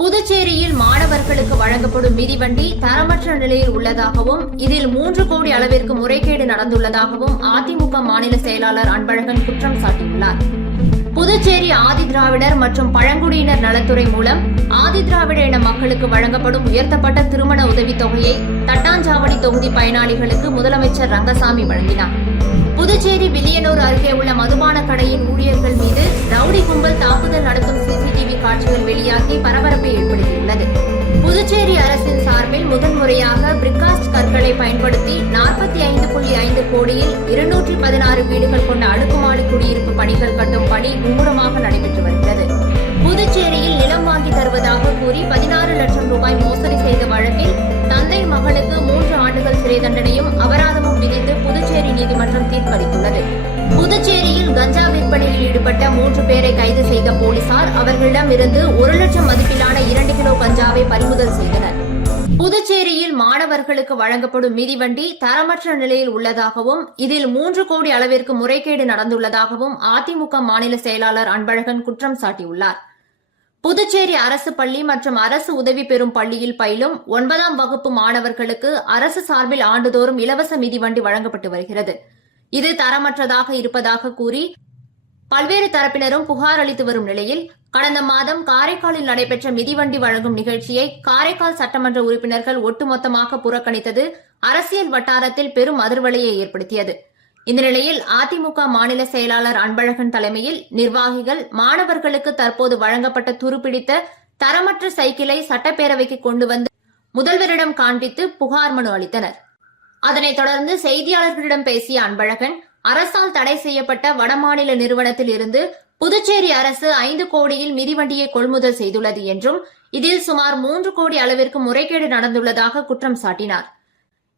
புதுச்சேரியில் மாணவர்களுக்கு வழங்கப்படும் மிதிவண்டி தரமற்ற நிலையில் உள்ளதாகவும் இதில் 3 கோடி அளவிற்கு முறைகேடு நடந்துள்ளதாகவும் அதிமுக மாநில செயலாளர் அன்பழகன் குற்றம் சாட்டியுள்ளார். புதுச்சேரி ஆதிதிராவிடர் மற்றும் பழங்குடியினர் நலத்துறை மூலம் ஆதிதிராவிட இன மக்களுக்கு வழங்கப்படும் உயர்த்தப்பட்ட திருமண உதவித் தொகையை தட்டாஞ்சாவடி தொகுதி பயனாளிகளுக்கு முதலமைச்சர் ரங்கசாமி வழங்கினார். புதுச்சேரி வில்லியனூர் அருகே உள்ள மதுபான கடையின் ஊழியர்கள் மீது ரவுடி கும்பல் தாக்குதல் நடத்தும் சிசிடிவி காட்சிகள் வெளியாகி பரபரப்பை ஏற்படுத்தியுள்ளது. புதுச்சேரி அரசின் சார்பில் முதன்முறையாக பிரிகாஸ்ட் கற்களை பயன்படுத்தி 45.5 கோடியில் 216 வீடுகள் கொண்ட அடுக்குமாடி குடியிருப்பு பணிகள் கட்டும் பணி மும்முரமாக நடைபெற்று வருகிறது. புதுச்சேரியில் நிலம் வாங்கி தருவதாக கூறி 16 லட்சம் ரூபாய் மோசடி செய்த வழக்கில் தந்தை மகளுக்கு 3 ஆண்டுகள் சிறை தண்டனையும் அபராதமும் விதித்து புதுச்சேரி நீதிமன்றம் தீர்ப்பளித்துள்ளது. புதுச்சேரியில் கஞ்சா விற்பனையில் ஈடுபட்ட 3 பேரை கைது செய்த போலீசார் அவர்களிடம் இருந்து 1 லட்சம் மதிப்பிலான 2 கிலோ கஞ்சாவை பறிமுதல் செய்தனர். புதுச்சேரியில் மாணவர்களுக்கு வழங்கப்படும் மிதிவண்டி தரமற்ற நிலையில் உள்ளதாகவும் இதில் 3 கோடி அளவிற்கு முறைகேடு நடந்துள்ளதாகவும் அதிமுக மாநில செயலாளர் அன்பழகன் குற்றம் சாட்டியுள்ளார். புதுச்சேரி அரசு பள்ளி மற்றும் அரசு உதவி பெறும் பள்ளியில் பயிலும் 9ஆம் வகுப்பு மாணவர்களுக்கு அரசு சார்பில் ஆண்டுதோறும் இலவச மிதிவண்டி வழங்கப்பட்டு வருகிறது. இது தரமற்றதாக இருப்பதாக கூறி பல்வேறு தரப்பினரும் புகார் அளித்து வரும் நிலையில் கடந்த மாதம் காரைக்காலில் நடைபெற்ற மிதிவண்டி வழங்கும் நிகழ்ச்சியை காரைக்கால் சட்டமன்ற உறுப்பினர்கள் ஒட்டுமொத்தமாக புறக்கணித்தது அரசியல் வட்டாரத்தில் பெரும் அதிர்வலையை ஏற்படுத்தியது. இந்த நிலையில் அதிமுக மாநில செயலாளர் அன்பழகன் தலைமையில் நிர்வாகிகள் மாணவர்களுக்கு தற்போது வழங்கப்பட்ட துருப்பிடித்த தரமற்ற சைக்கிளை சட்டப்பேரவைக்கு கொண்டு வந்து முதல்வரிடம் காண்பித்து புகார் மனு அளித்தனர். அதனைத் தொடர்ந்து செய்தியாளர்களிடம் பேசிய அன்பழகன், அரசால் தடை செய்யப்பட்ட வடமாநில நிறுவனத்தில் இருந்து புதுச்சேரி அரசு 5 கோடியில் மிதிவண்டியை கொள்முதல் செய்துள்ளது என்றும் இதில் சுமார் 3 கோடி அளவிற்கு முறைகேடு நடந்துள்ளதாக குற்றம் சாட்டினார்.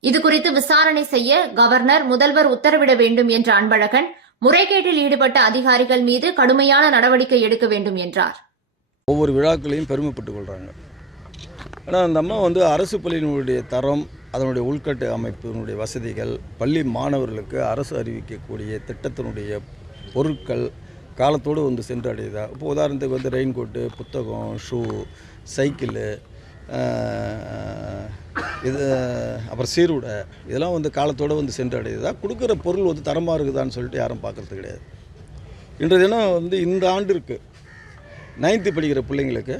இதுகுறித்து விசாரணை செய்ய கவர்னர், முதல்வர் உத்தரவிட வேண்டும் என்ற அன்பழகன், முறைகேட்டில் ஈடுபட்ட அதிகாரிகள் மீது கடுமையான நடவடிக்கை எடுக்க வேண்டும் என்றார். ஒவ்வொரு விழாக்களையும் பெருமைப்பட்டுக் கொள்கிறாங்க. ஆனால் அந்த அம்மா அரசு பள்ளியினுடைய தரம், அதனுடைய உள்கட்டு அமைப்பினுடைய வசதிகள், பள்ளி மாணவர்களுக்கு அரசு அறிவிக்கக்கூடிய திட்டத்தினுடைய பொருட்கள் காலத்தோடு சென்று அடையுதா? இப்போ உதாரணத்துக்கு ரெயின்கோட்டு, புத்தகம், ஷூ, சைக்கிளு, இது அப்புறம் சீருடை, இதெல்லாம் காலத்தோடு சென்று அடையுதா? கொடுக்குற பொருள் தரமாக இருக்குதான்னு சொல்லிட்டு யாரும் பார்க்குறது கிடையாது. இன்றைய தினம் இந்த ஆண்டிற்கு 9th படிக்கிற பிள்ளைங்களுக்கு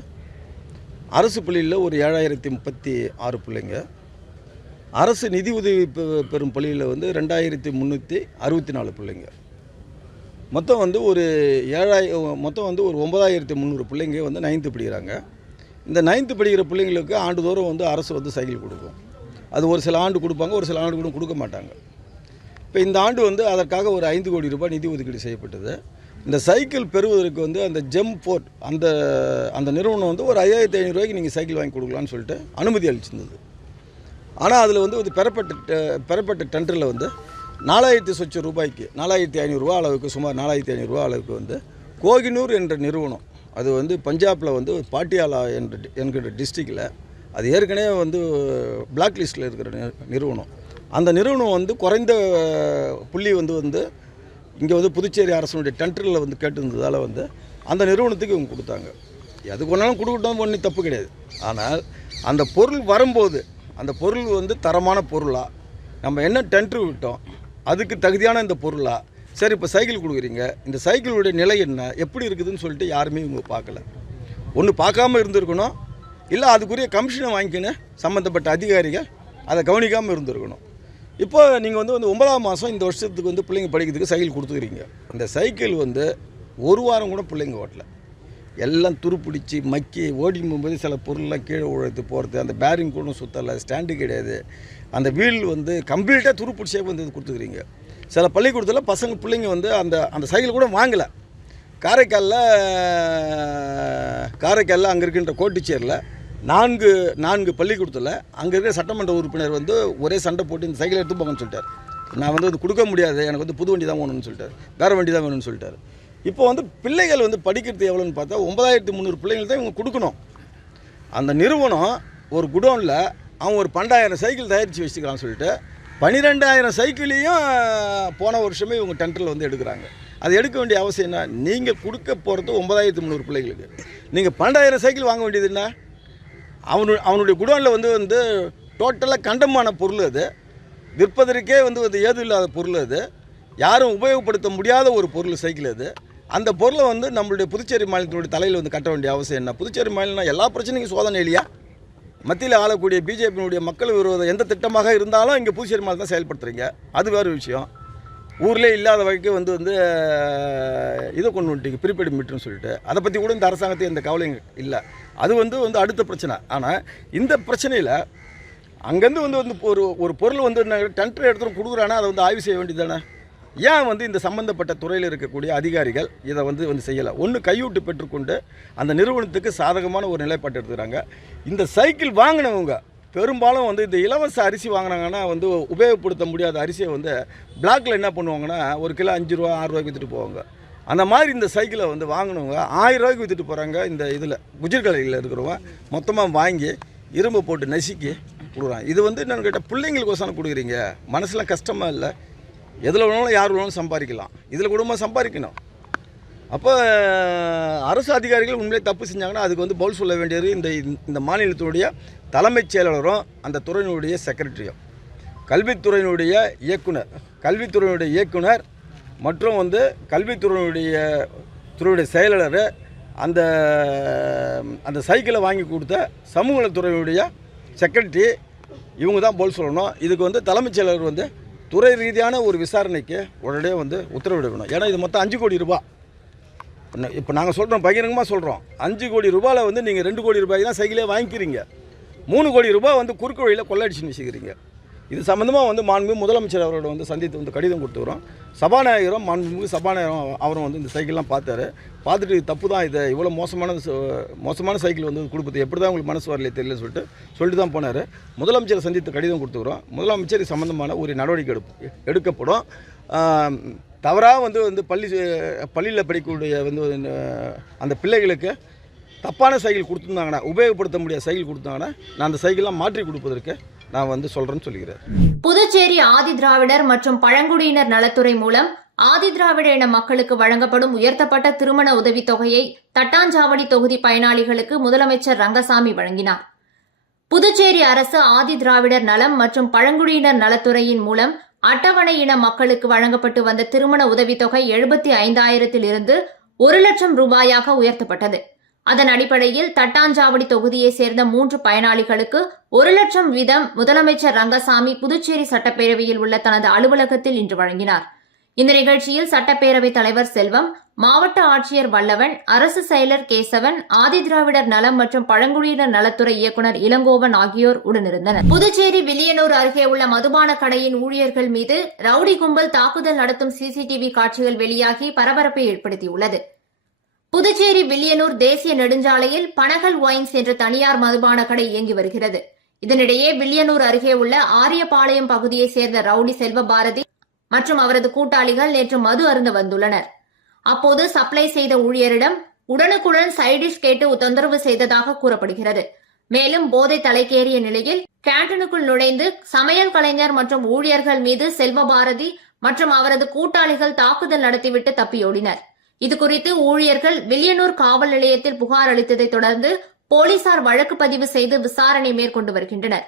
அரசு பள்ளியில் ஒரு 7036 பிள்ளைங்க, அரசு நிதி உதவி பெறும் பள்ளியில் 2364 பிள்ளைங்க, மொத்தம் ஒரு 9300 பிள்ளைங்க 9th படிக்கிறாங்க. இந்த 9th படிக்கிற பிள்ளைங்களுக்கு ஆண்டுதோறும் அரசு சைக்கிள் கொடுக்கும். அது ஒரு சில ஆண்டு கொடுப்பாங்க, ஒரு சில ஆண்டு கூட கொடுக்க மாட்டாங்க. இப்போ இந்த ஆண்டு அதற்காக ஒரு 5 கோடி ரூபாய் நிதி ஒதுக்கீடு செய்யப்பட்டது. இந்த சைக்கிள் பெறுவதற்கு அந்த ஜெம் போர்ட் அந்த நிறுவனம் ஒரு 5500 ரூபாய்க்கு நீங்கள் சைக்கிள் வாங்கி கொடுக்கலான்னு சொல்லிட்டு அனுமதி அளிச்சிருந்தது. ஆனால் அதில் பெறப்பட்ட டெண்டரில் 4000 சொச்ச ரூபாய்க்கு 4500 ரூபா அளவுக்கு, சுமார் 4500 ரூபா அளவுக்கு கோகினூர் என்ற நிறுவனம், அது பஞ்சாபில் பாட்டியாலா என்கிற டிஸ்ட்ரிக்டில், அது ஏற்கனவே பிளாக் லிஸ்ட்டில் இருக்கிற நிறுவனம். அந்த நிறுவனம் குறைந்த புள்ளி இங்கே புதுச்சேரி அரசனுடைய டெண்டரில் கேட்டிருந்ததால் அந்த நிறுவனத்துக்கு இவங்க கொடுத்தாங்க. எதுக்கு ஒன்றாலும் கொடுக்கட்டும், ஒன்றும் தப்பு கிடையாது. ஆனால் அந்த பொருள் வரும்போது அந்த பொருள் தரமான பொருளா, நம்ம என்ன டெண்டர் விட்டோம் அதுக்கு தகுதியான இந்த பொருளா, சரி இப்போ சைக்கிள் கொடுக்குறீங்க, இந்த சைக்கிளுடைய நிலை என்ன, எப்படி இருக்குதுன்னு சொல்லிட்டு யாருமே இவங்க பார்க்கல. ஒன்று பார்க்காம இருந்திருக்கணும், இல்லை அதுக்குரிய கமிஷனை வாங்கிக்கின்னு சம்மந்தப்பட்ட அதிகாரிகள் அதை கவனிக்காமல் இருந்திருக்கணும். இப்போ நீங்கள் 9ஆம் மாதம் இந்த வருஷத்துக்கு பிள்ளைங்க படிக்கிறதுக்கு சைக்கிள் கொடுத்துக்கிறீங்க. இந்த சைக்கிள் ஒரு வாரம் கூட பிள்ளைங்க ஓட்டல, எல்லாம் துருப்பிடிச்சு மக்கி ஓடி போகும்போது சில பொருள்லாம் கீழே உழைத்து போகிறது, அந்த பேரிங் கூட சுத்தலை, ஸ்டாண்டு கிடையாது, அந்த வீல் கம்ப்ளீட்டாக துருப்பிடிச்சே கொடுத்துக்கிறீங்க. சில பள்ளிக்கூடத்தில் பசங்க பிள்ளைங்க அந்த சைக்கிள் கூட வாங்கலை. காரைக்காலில் அங்கே இருக்கின்ற கோட்டுச்சேரியில் 4 பள்ளிக்கூடத்தில் அங்கே இருக்கிற சட்டமன்ற உறுப்பினர் ஒரே சண்டை போட்டு இந்த சைக்கிளை எடுத்து போங்கன்னு சொல்லிட்டார். நான் கொடுக்க முடியாது, எனக்கு புது வண்டி தான் வேணும்னு சொல்லிட்டார், வேறு வண்டி தான் வேணும்னு சொல்லிட்டார். இப்போ பிள்ளைகள் படிக்கிறது எவ்வளோன்னு பார்த்தா 9300 பிள்ளைகள் தான் இவங்க கொடுக்கணும். அந்த நிறுவனம் ஒரு குடோனில் அவன் ஒரு 12000 சைக்கிள் தயாரித்து வச்சுக்கிறான்னு சொல்லிட்டு 12000 சைக்கிளையும் போன வருஷமே இவங்க டெண்டரில் எடுக்கிறாங்க. அது எடுக்க வேண்டிய அவசியம் என்ன? நீங்கள் கொடுக்க போகிறது 9300 பிள்ளைகளுக்கு, நீங்கள் 12000 சைக்கிள் வாங்க வேண்டியது என்ன? அவனுடைய குடோனில் வந்து டோட்டலாக கண்டமான பொருள் அது, விற்பதற்கே அது ஏது இல்லாத பொருள் அது, யாரும் உபயோகப்படுத்த முடியாத ஒரு பொருள் சைக்கிள் அது. அந்த பொருளை நம்மளுடைய புதுச்சேரி மாநிலத்தினுடைய தலையில் கட்ட வேண்டிய அவசியம் என்ன? புதுச்சேரி மாநிலம் எல்லா பிரச்சனைக்கும் சோதனை இல்லையா? மத்தியில் ஆளக்கூடிய பிஜேபியினுடைய மக்கள் விரோத எந்த திட்டமாக இருந்தாலும் இங்கே புதுச்சேரி மாநிலம் தான் செயல்படுத்துறீங்க. அது வேறு விஷயம். ஊரிலே இல்லாத வகைக்கு இதை கொண்டு வந்துட்டீங்க, ப்ரீபெய்டு மீட்டர்னு சொல்லிட்டு. அதை பற்றி கூட இந்த அரசாங்கத்துக்கு எந்த கவலையும் இல்லை. அது அடுத்த பிரச்சனை. ஆனால் இந்த பிரச்சனையில் அங்கேருந்து ஒரு பொருள் டெண்டர் எடுத்துகிட்டு கொடுக்குறானா அதை ஆய்வு செய்ய வேண்டியது தானே? ஏன் இந்த சம்பந்தப்பட்ட துறையில் இருக்கக்கூடிய அதிகாரிகள் இதை செய்யலை? ஒன்று கையூட்டு பெற்றுக்கொண்டு அந்த நிறுவனத்துக்கு சாதகமான ஒரு நிலைப்பாட்டு எடுத்துக்கிறாங்க. இந்த சைக்கிள் வாங்கினவங்க பெரும்பாலும் இந்த இலவச அரிசி வாங்கினாங்கன்னா உபயோகப்படுத்த முடியாத அரிசியை பிளாக்கில் என்ன பண்ணுவாங்கன்னா 1 கிலோ 5 ரூபா 6 ரூபாய்க்கு விற்றுட்டு போவாங்க. அந்த மாதிரி இந்த சைக்கிளை வாங்கினவங்க 1000 ரூபாய்க்கு விற்றுட்டு போகிறாங்க. இந்த இதில் குஜர்கலையில் இருக்கிறவங்க மொத்தமாக வாங்கி இரும்பு போட்டு நசுக்கி கொடுக்குறாங்க. இது என்னென்னு கேட்டால் பிள்ளைங்களுக்கோசரம் கொடுக்குறீங்க. மனசுலாம் கஷ்டமாக இல்லை? எதில் வேணாலும் யார் வேணாலும் சம்பாதிக்கலாம், இதில் குடும்பம் சம்பாதிக்கணும். அப்போ அரசு அதிகாரிகள் உண்மையிலே தப்பு செஞ்சாங்கன்னா அதுக்கு பதில் சொல்ல வேண்டியது இந்த மாநிலத்தினுடைய தலைமைச் செயலாளரும் அந்த துறையினுடைய செக்ரட்டரியும், கல்வித்துறையினுடைய இயக்குனர் மற்றும் கல்வித்துறையினுடைய செயலாளர், அந்த சைக்கிளை வாங்கி கொடுத்த சமூக நலத்துறையினுடைய செக்ரட்டரி, இவங்க தான் பதில் சொல்லணும். இதுக்கு தலைமைச் செயலாளர் துறை ரீதியான ஒரு விசாரணைக்கு உடனே உத்தரவிடணும். ஏன்னா இது மொத்தம் 5 கோடி ரூபாய். இப்போ நாங்கள் சொல்கிறோம், பகிரங்கமாக சொல்கிறோம், 5 கோடி ரூபாயில் நீங்கள் 2 கோடி ரூபாய் தான் சைக்கிளே வாங்கிக்கிறீங்க. 3 கோடி ரூபாய் குறுக்கு வழியில் கொள்ளடிச்சுன்னு வச்சுக்கிறீங்க. இது சம்மந்தமாக மாண்புமிகு முதலமைச்சர் அவரோட சந்தித்து கடிதம் கொடுத்துக்கிறோம். மாண்புமிகு சபாநாயகரும் அவரும் இந்த சைக்கிள்லாம் பார்த்துட்டு இது தப்பு தான், இதை இவ்வளோ மோசமான சைக்கிள் கொடுப்பது எப்படி தான் உங்களுக்கு மனசு வரலையே தெரியலன்னு சொல்லிட்டு தான் போனார். முதலமைச்சரை சந்தித்து கடிதம் கொடுத்துக்கிறோம். முதலமைச்சர் இது சம்மந்தமான ஒரு நடவடிக்கை எடுக்கப்படும். தவறாக பள்ளியில் படிக்கக்கூடிய அந்த பிள்ளைகளுக்கு தப்பான சைக்கிள் கொடுத்துருந்தாங்கன்னா, உபயோகப்படுத்த முடியாத சைக்கிள் கொடுத்தாங்கன்னா நான் அந்த சைக்கிள்லாம் மாற்றி கொடுப்பதற்கு நான் சொல்கிறேன்னு சொல்லிக்கிறேன். புதுச்சேரி ஆதி திராவிடர் மற்றும் பழங்குடியினர் நலத்துறை மூலம் ஆதி திராவிட இன மக்களுக்கு வழங்கப்படும் உயர்த்தப்பட்ட திருமண உதவித்தொகையை தட்டாஞ்சாவடி தொகுதி பயனாளிகளுக்கு முதலமைச்சர் ரங்கசாமி வழங்கினார். புதுச்சேரி அரசு ஆதி திராவிடர் நலம் மற்றும் பழங்குடியினர் நலத்துறையின் மூலம் அட்டவணை இன மக்களுக்கு வழங்கப்பட்டு வந்த திருமண உதவித்தொகை 75,000 1 லட்சம் ரூபாயாக உயர்த்தப்பட்டது. அதன் அடிப்படையில் தட்டாஞ்சாவடி தொகுதியைச் சேர்ந்த 3 பயனாளிகளுக்கு 1 லட்சம் வீதம் முதலமைச்சர் ரங்கசாமி புதுச்சேரி சட்டப்பேரவையில் உள்ள தனது அலுவலகத்தில் இன்று வழங்கினார். இந்த நிகழ்ச்சியில் சட்டப்பேரவைத் தலைவர் செல்வம், மாவட்ட ஆட்சியர் வல்லவன், அரசு செயலர் கேசவன், ஆதி திராவிடர் நலம் மற்றும் பழங்குடியினர் நலத்துறை இயக்குநர் இளங்கோவன் ஆகியோர் உடனிருந்தனர். புதுச்சேரி வில்லியனூர் அருகே உள்ள மதுபான கடையின் ஊழியர்கள் மீது ரவுடி கும்பல் தாக்குதல் நடத்தும் சிசிடிவி காட்சிகள் வெளியாகி பரபரப்பை ஏற்படுத்தியுள்ளது. புதுச்சேரி வில்லியனூர் தேசிய நெடுஞ்சாலையில் பனகல் ஒயின்ஸ் என்ற தனியார் மதுபான கடை இயங்கி வருகிறது. இதனிடையே வில்லியனூர் அருகே உள்ள ஆரியபாளையம் பகுதியைச் சேர்ந்த ரவுடி செல்வபாரதி மற்றும் அவரது கூட்டாளிகள் நேற்று மது அருந்த வந்துள்ளனர். அப்போது சப்ளை செய்த ஊழியரிடம் உடனுக்குடன் சைடிஷ் கேட்டு தொந்தரவு செய்ததாக கூறப்படுகிறது. மேலும் போதை தலைக்கேறிய நிலையில் கேண்டீனுக்குள் நுழைந்து சமையல் கலைஞர் மற்றும் ஊழியர்கள் மீது செல்வபாரதி மற்றும் அவரது கூட்டாளிகள் தாக்குதல் நடத்திவிட்டு தப்பியோடினர். இதுகுறித்து ஊழியர்கள் வில்லியனூர் காவல் நிலையத்தில் புகார் அளித்ததை தொடர்ந்து போலீசார் வழக்கு பதிவு செய்து விசாரணை மேற்கொண்டு வருகின்றனர்.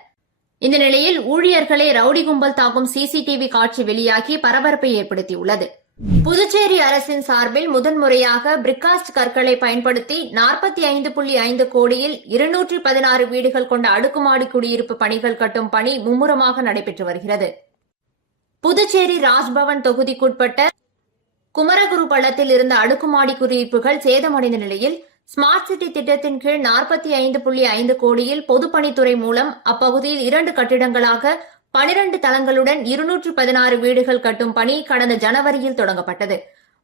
இந்த நிலையில் ஊழியர்களை ரவுடி கும்பல் தாக்கும் சிசிடிவி காட்சி வெளியாகி பரபரப்பை ஏற்படுத்தியுள்ளது. புதுச்சேரி அரசின் சார்பில் முதன்முறையாக பிரிகாஸ்ட் கற்களை பயன்படுத்தி 45.5 கோடியில் 216 வீடுகள் கொண்ட அடுக்குமாடி குடியிருப்பு பணிகள் கட்டும் பணி மும்முரமாக நடைபெற்று வருகிறது. புதுச்சேரி ராஜ்பவன் தொகுதிக்குட்பட்ட குமரகுரு பள்ளத்தில் இருந்த அடுக்குமாடி குடியிருப்புகள் சேதமடைந்த நிலையில் ஸ்மார்ட் சிட்டி திட்டத்தின் கீழ் 45.5 கோடியில் பொதுப்பணித்துறை மூலம் அப்பகுதியில் 2 கட்டிடங்களாக 12 தளங்களுடன் 216 வீடுகள் கட்டும் பணி கடந்த ஜனவரியில் தொடங்கப்பட்டது.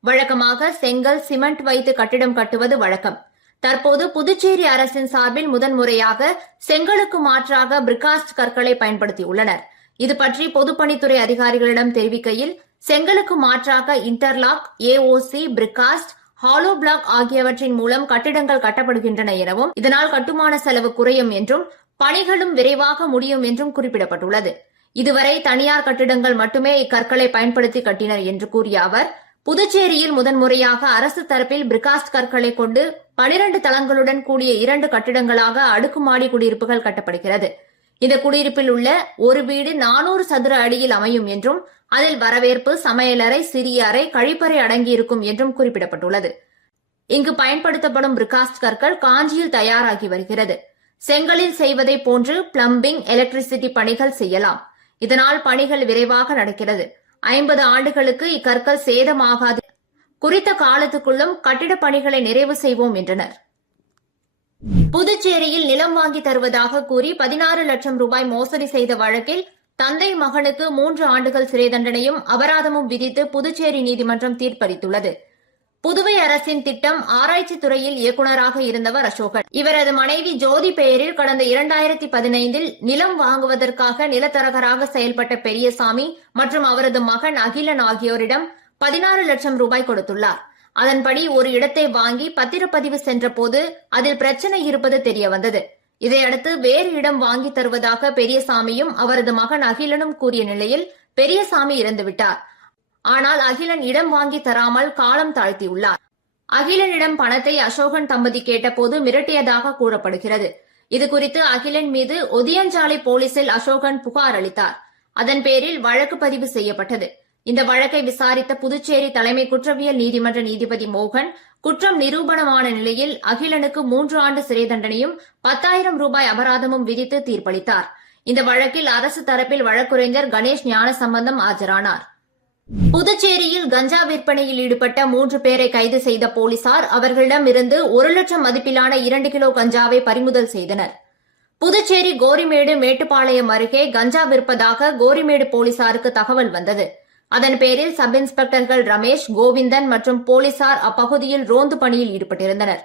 வழக்கமாக செங்கல், சிமெண்ட் வைத்து கட்டிடம் கட்டுவது வழக்கம். தற்போது புதுச்சேரி அரசின் சார்பில் முதன்முறையாக செங்கலுக்கு மாற்றாக பிரிகாஸ்ட் கற்களை பயன்படுத்தியுள்ளனர். இது பற்றி பொதுப்பணித்துறை அதிகாரிகளிடம் தெரிவிக்கையில், செங்கலுக்கு மாற்றாக interlock, AOC, precast, hollow block ஆகியவற்றின் மூலம் கட்டிடங்கள் கட்டப்படுகின்றன எனவும் இதனால் கட்டுமான செலவு குறையும் என்றும் பணிகளும் விரைவாக முடியும் என்றும் குறிப்பிடப்பட்டுள்ளது. இதுவரை தனியார் கட்டிடங்கள் மட்டுமே இக்கற்களை பயன்படுத்தி கட்டினர் என்று கூறிய அவர், புதுச்சேரியில் முதன்முறையாக அரசு தரப்பில் பிரிகாஸ்ட் கற்களை கொண்டு 12 தளங்களுடன் கூடிய 2 கட்டிடங்களாக அடுக்குமாடி குடியிருப்புகள் கட்டப்படுகிறது. இந்த குடியிருப்பில் உள்ள ஒரு வீடு 400 சதுர அடியில் அமையும் என்றும் அதில் வரவேற்பு, சமையலறை, சிறிய அறை, கழிப்பறை அடங்கியிருக்கும் என்றும் குறிப்பிடப்பட்டுள்ளது. இங்கு பயன்படுத்தப்படும் பிரிகாஸ்ட் கற்கள் காஞ்சியில் தயாராகி வருகிறது. செங்கலில் செய்வதை போன்று பிளம்பிங், எலக்ட்ரிசிட்டி பணிகள் செய்யலாம். இதனால் பணிகள் விரைவாக நடக்கிறது. 50 ஆண்டுகளுக்கு இக்கற்கள் சேதமாகாது. குறித்த காலத்துக்குள்ளும் கட்டிடப் பணிகளை நிறைவு செய்வோம் என்றனர். புதுச்சேரியில் நிலம் வாங்கி தருவதாக கூறி 16 லட்சம் ரூபாய் மோசடி செய்த வழக்கில் தந்தை மகனுக்கு 3 ஆண்டுகள் சிறை தண்டனையும் அபராதமும் விதித்து புதுச்சேரி நீதிமன்றம் தீர்ப்பளித்துள்ளது. புதுவை அரசின் திட்டம் ஆராய்ச்சி துறையில் இயக்குநராக இருந்தவர் அசோகன். இவரது மனைவி ஜோதி பெயரில் கடந்த 2015இல் நிலம் வாங்குவதற்காக நிலத்தரகராக செயல்பட்ட பெரியசாமி மற்றும் அவரது மகன் அகிலன் ஆகியோரிடம் 16 லட்சம் ரூபாய் கொடுத்துள்ளார். அதன்படி ஒரு இடத்தை வாங்கி பத்திரப்பதிவு சென்றபோது அதில் பிரச்சனை இருப்பது தெரியவந்தது. இதையடுத்து வேறு இடம் வாங்கி தருவதாக பெரியசாமியும் அவரது மகன் அகிலனும் கூறிய நிலையில் பெரியசாமி இறந்துவிட்டார். ஆனால் அகிலன் இடம் வாங்கி தராமல் காலம் தாழ்த்தியுள்ளார். அகிலனிடம் பணத்தை அசோகன் தம்பதி கேட்டபோது மிரட்டியதாக கூறப்படுகிறது. இதுகுறித்து அகிலன் மீது ஒதியஞ்சாலை போலீசில் அசோகன் புகார் அளித்தார். அதன் பேரில் வழக்கு பதிவு செய்யப்பட்டது. இந்த வழக்கை விசாரித்த புதுச்சேரி தலைமை குற்றவியல் நீதிமன்ற நீதிபதி மோகன் குற்றம் நிரூபணமான நிலையில் அகிலனுக்கு 3 ஆண்டு சிறை தண்டனையும் 10,000 ரூபாய் அபராதமும் விதித்து தீர்ப்பளித்தார். இந்த வழக்கில் அரசு தரப்பில் வழக்குரைஞர் கணேஷ் ஞானசம்பந்தம் ஆஜரானார். புதுச்சேரியில் கஞ்சா விற்பனையில் ஈடுபட்ட 3 பேரை கைது செய்த போலீசார் அவர்களிடம் இருந்து 1 லட்சம் மதிப்பிலான 2 கிலோ கஞ்சாவை பறிமுதல் செய்தனர். புதுச்சேரி கோரிமேடு மேட்டுப்பாளையம் அருகே கஞ்சா விற்பதாக கோரிமேடு போலீசாருக்கு தகவல் வந்தது. அதன் பேரில் சப் இன்ஸ்பெக்டர்கள் ரமேஷ், கோவிந்தன் மற்றும் போலீசார் அப்பகுதியில் ரோந்து பணியில் ஈடுபட்டிருந்தனர்.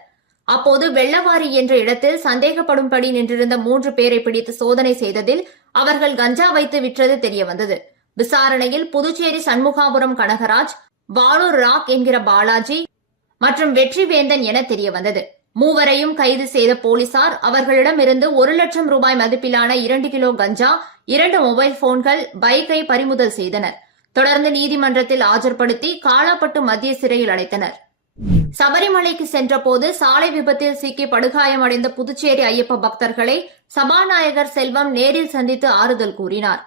அப்போது வெள்ளவாரி என்ற இடத்தில் சந்தேகப்படும்படி நின்றிருந்த 3 பேரை பிடித்து சோதனை செய்ததில் அவர்கள் கஞ்சா வைத்து விற்றது தெரியவந்தது. விசாரணையில் புதுச்சேரி சண்முகாபுரம் கனகராஜ், வானூர் ராக் என்கிற பாலாஜி மற்றும் வெற்றிவேந்தன் என தெரியவந்தது. மூவரையும் கைது செய்த போலீசார் அவர்களிடமிருந்து 1 லட்சம் ரூபாய் மதிப்பிலான 2 கிலோ கஞ்சா, 2 மொபைல் போன்கள், பைக்கை பறிமுதல் செய்தனர். தொடர்ந்து நீதிமன்றத்தில் ஆஜர்படுத்தி காலாப்பட்டு மத்திய சிறையில் அடைத்தனர். சபரிமலைக்கு சென்றபோது சாலை விபத்தில் சிக்கி படுகாயமடைந்த புதுச்சேரி ஐயப்ப பக்தர்களை சபாநாயகர் செல்வம் நேரில் சந்தித்து ஆறுதல் கூறினார்.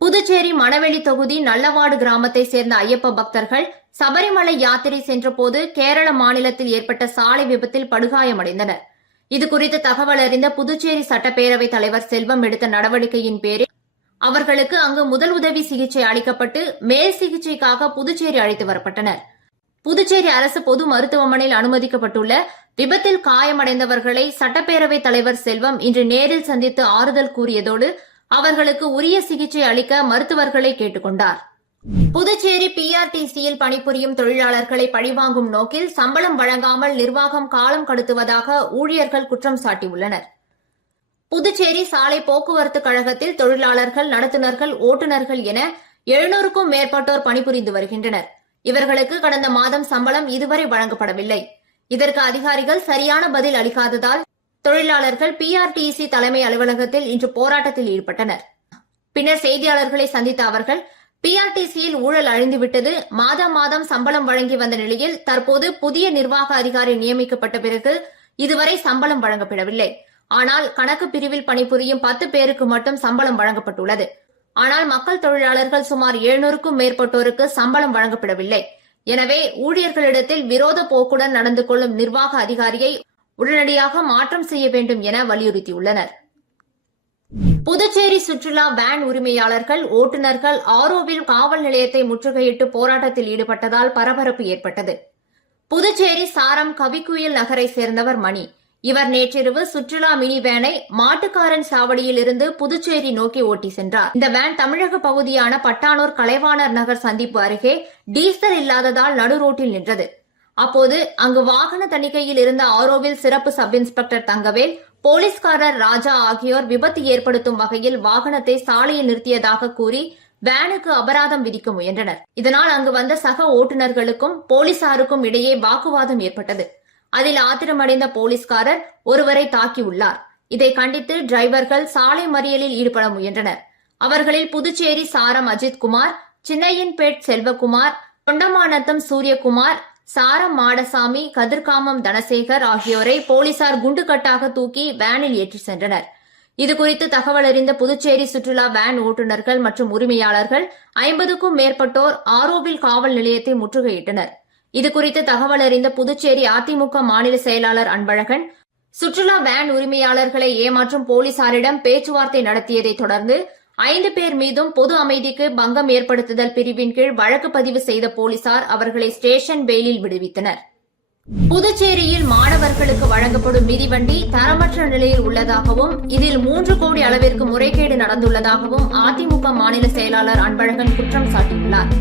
புதுச்சேரி மணவெளி தொகுதி நல்லவாடு கிராமத்தை சேர்ந்த ஐயப்ப பக்தர்கள் சபரிமலை யாத்திரை சென்றபோது கேரள மாநிலத்தில் ஏற்பட்ட சாலை விபத்தில் படுகாயமடைந்தனர். இதுகுறித்து தகவல் அறிந்த புதுச்சேரி சட்டப்பேரவைத் தலைவர் செல்வம் எடுத்த நடவடிக்கையின் பேரில் அவர்களுக்கு அங்கு முதல் உதவி சிகிச்சை அளிக்கப்பட்டு மேல் சிகிச்சைக்காக புதுச்சேரி அழைத்து வரப்பட்டனர். புதுச்சேரி அரசு பொது மருத்துவமனையில் அனுமதிக்கப்பட்டுள்ள விபத்தில் காயமடைந்தவர்களை சட்டப்பேரவைத் தலைவர் செல்வம் இன்று நேரில் சந்தித்து ஆறுதல் கூறியதோடு அவர்களுக்கு உரிய சிகிச்சை அளிக்க மருத்துவர்களை கேட்டுக் கொண்டார். புதுச்சேரி பிஆர்டிசியில் பணிபுரியும் தொழிலாளர்களை பழிவாங்கும் நோக்கில் சம்பளம் வழங்காமல் நிர்வாகம் காலம் கடத்துவதாக ஊழியர்கள் குற்றம் சாட்டியுள்ளனர். புதுச்சேரி சாலை போக்குவரத்து கழகத்தில் தொழிலாளர்கள், நடத்துனர்கள், ஓட்டுநர்கள் என 700க்கும் மேற்பட்டோர் பணிபுரிந்து வருகின்றனர். இவர்களுக்கு கடந்த மாதம் சம்பளம் இதுவரை வழங்கப்படவில்லை. இதற்கு அதிகாரிகள் சரியான பதில் அளிக்காததால் தொழிலாளர்கள் பிஆர்டிசி தலைமை அலுவலகத்தில் இன்று போராட்டத்தில் ஈடுபட்டனர். பின்னர் செய்தியாளர்களை சந்தித்த அவர்கள் பிஆர்டிசியில் ஊழல் அழிந்துவிட்டது, மாதம் சம்பளம் வழங்கி வந்த நிலையில் தற்போது புதிய நிர்வாக அதிகாரி நியமிக்கப்பட்ட பிறகு இதுவரை சம்பளம் வழங்கப்படவில்லை. ஆனால் கணக்கு பிரிவில் பணிபுரியும் 10 பேருக்கு மட்டும் சம்பளம் வழங்கப்பட்டுள்ளது. ஆனால் மக்கள் தொழிலாளர்கள் சுமார் 700க்கும் மேற்பட்டோருக்கு சம்பளம் வழங்கப்படவில்லை. எனவே ஊழியர்களிடத்தில் விரோத போக்குடன் நடந்து கொள்ளும் நிர்வாக அதிகாரியை உடனடியாக மாற்றம் செய்ய வேண்டும் என வலியுறுத்தியுள்ளனர். புதுச்சேரி சுற்றுலா வேன் உரிமையாளர்கள், ஓட்டுநர்கள் ஆரோவில் காவல் நிலையத்தை முற்றுகையிட்டு போராட்டத்தில் ஈடுபட்டதால் பரபரப்பு ஏற்பட்டது. புதுச்சேரி சாரம் கவிக்குயில் நகரை சேர்ந்தவர் மணி. இவர் நேற்றிரவு சுற்றுலா மினி வேனை மாட்டுக்காரன் சாவடியில் இருந்து புதுச்சேரி நோக்கி ஓட்டி சென்றார். இந்த வேன் தமிழக பகுதியான பட்டானூர் கலைவாணர் நகர் சந்திப்பு அருகே டீசல் இல்லாததால் நடு ரோட்டில் நின்றது. அப்போது அங்கு வாகன தணிக்கையில் இருந்த ஆரோவில் சிறப்பு சப் இன்ஸ்பெக்டர் தங்கவேல், போலீஸ்காரர் ராஜா ஆகியோர் விபத்து ஏற்படுத்தும் வகையில் வாகனத்தை சாலையில் நிறுத்தியதாக கூறி வேனுக்கு அபராதம் விதிக்க முயன்றனர். இதனால் அங்கு வந்த சக ஓட்டுநர்களுக்கும் போலீசாருக்கும் இடையே வாக்குவாதம் ஏற்பட்டது. அதில் ஆத்திரமடைந்த போலீஸ்காரர் ஒருவரை தாக்கியுள்ளார். இதை கண்டித்து டிரைவர்கள் சாலை மறியலில் ஈடுபட முயன்றனர். அவர்களில் புதுச்சேரி சாரம் அஜித்குமார், சின்னையன்பேட் செல்வகுமார், தொண்டமாநத்தம் சூரியகுமார், சாரம் மாடசாமி, கதிர்காமம் தனசேகர் ஆகியோரை போலீசார் குண்டுகட்டாக தூக்கி வேனில் ஏற்றிச் சென்றனர். இதுகுறித்து தகவல் அறிந்த புதுச்சேரி சுற்றுலா வேன் ஓட்டுநர்கள் மற்றும் உரிமையாளர்கள் 50க்கும் மேற்பட்டோர் ஆரோவில் காவல் நிலையத்தை முற்றுகையிட்டனர். இதுகுறித்து தகவல் அறிந்த புதுச்சேரி அதிமுக மாநில செயலாளர் அன்பழகன் சுற்றுலா வேன் உரிமையாளர்களை ஏமாற்றும் போலீசாரிடம் பேச்சுவார்த்தை நடத்தியதைத் தொடர்ந்து 5 பேர் மீதும் பொது அமைதிக்கு பங்கம் ஏற்படுத்துதல் பிரிவின் கீழ் வழக்கு பதிவு செய்த போலீசார் அவர்களை ஸ்டேஷன் பெயிலில் விடுவித்தனர். புதுச்சேரியில் மாணவர்களுக்கு வழங்கப்படும் மிதிவண்டி தரமற்ற நிலையில் உள்ளதாகவும் இதில் 3 கோடி அளவிற்கு முறைகேடு நடந்துள்ளதாகவும் அதிமுக மாநில செயலாளர் அன்பழகன் குற்றம் சாட்டியுள்ளார்.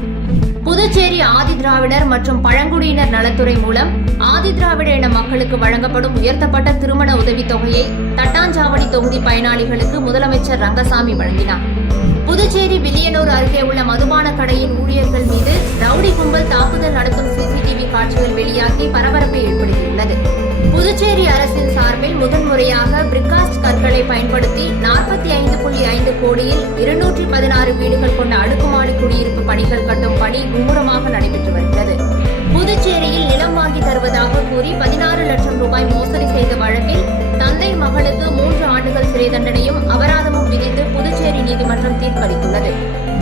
புதுச்சேரி ஆதிதிராவிடர் மற்றும் பழங்குடியினர் நலத்துறை மூலம் ஆதிதிராவிட இன மக்களுக்கு வழங்கப்படும் உயர்த்தப்பட்ட திருமண உதவித் தொகையை தட்டாஞ்சாவடி தொகுதி பயனாளிகளுக்கு முதலமைச்சர் ரங்கசாமி வழங்கினார். புதுச்சேரி வில்லியனூர் அருகே உள்ள மதுபான கடையின் ஊழியர்கள் மீது ரவுடி கும்பல் தாக்குதல் நடத்தும் சிசிடிவி காட்சிகள் வெளியாகி பரபரப்பை ஏற்படுத்தியுள்ளது. புதுச்சேரி அரசின் சார்பில் முதன்முறையாக பிரிகாஸ்ட் கற்களை பயன்படுத்தி 45.5 கோடியில் 216 வீடுகள் கொண்ட அடுக்குமாடி குடியிருப்பு பணிகள் கட்டும் பணி மும்முரமாக நடைபெற்று வருகிறது. புதுச்சேரியில் நிலம் வாங்கி தருவதாக கூறி 16 லட்சம் ரூபாய் மோசடி செய்த வழக்கில் தந்தை மகளுக்கு 3 ஆண்டுகள் சிறை தண்டனையும் அபராதமும் விதித்து புதுச்சேரி நீதிமன்றம் தீர்ப்பளித்துள்ளது.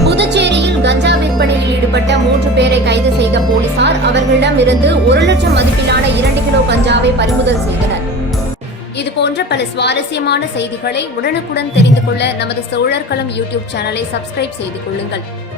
புதுச்சேரியில் கஞ்சா விற்பனையில் ஈடுபட்ட 3 பேரை கைது செய்த போலீசார் அவர்களிடம் இருந்து 1 லட்சம் மதிப்பிலான 2 கிலோ கஞ்சாவை பறிமுதல் செய்தனர். இதுபோன்ற பல சுவாரஸ்யமான செய்திகளை உடனுக்குடன் தெரிந்து கொள்ள நமது சோழர்களம் யூடியூப் சேனலை சப்ஸ்கிரைப் செய்து கொள்ளுங்கள்.